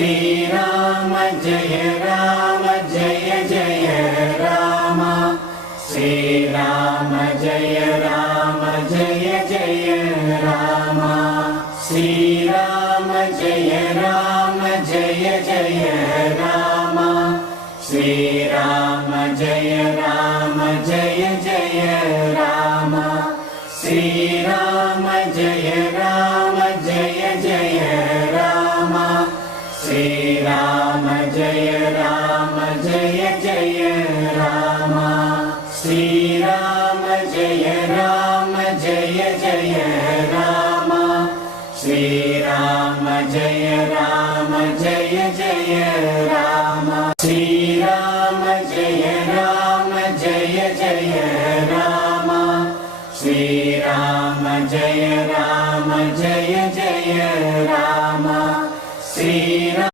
Srirama Jaya Rama Jaya Jaya Rama Srirama Jaya Rama Jaya Jaya Rama Srirama Jaya Rama Jaya Jaya Rama Srirama Jaya Rama Jaya Jaya Rama Srirama Jaya Rama Jaya Jaya Rama Srirama Jaya Rama Jaya Jaya Rama Srirama Jaya Rama Jaya Jaya Rama Srirama Jaya Rama Jaya Jaya Rama Shri